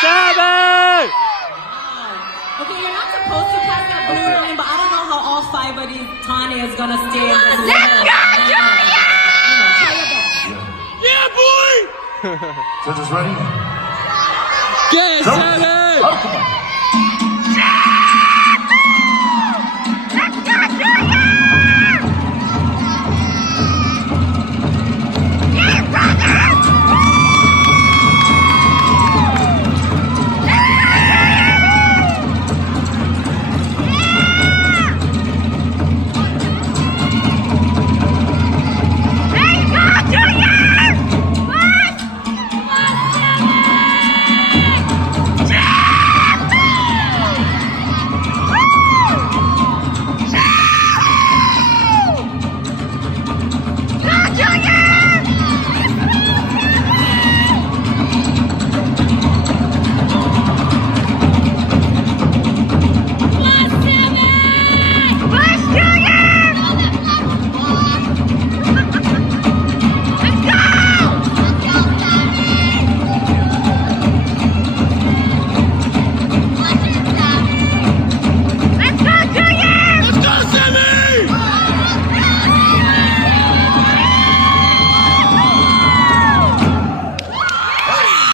Seven! Okay, you're not supposed to pass that blue line, but I don't know how all 5 of these Tanya is gonna stay in this level. Try your best. Yeah, boy! Judges ready? Get it, Seven! Oh, come on.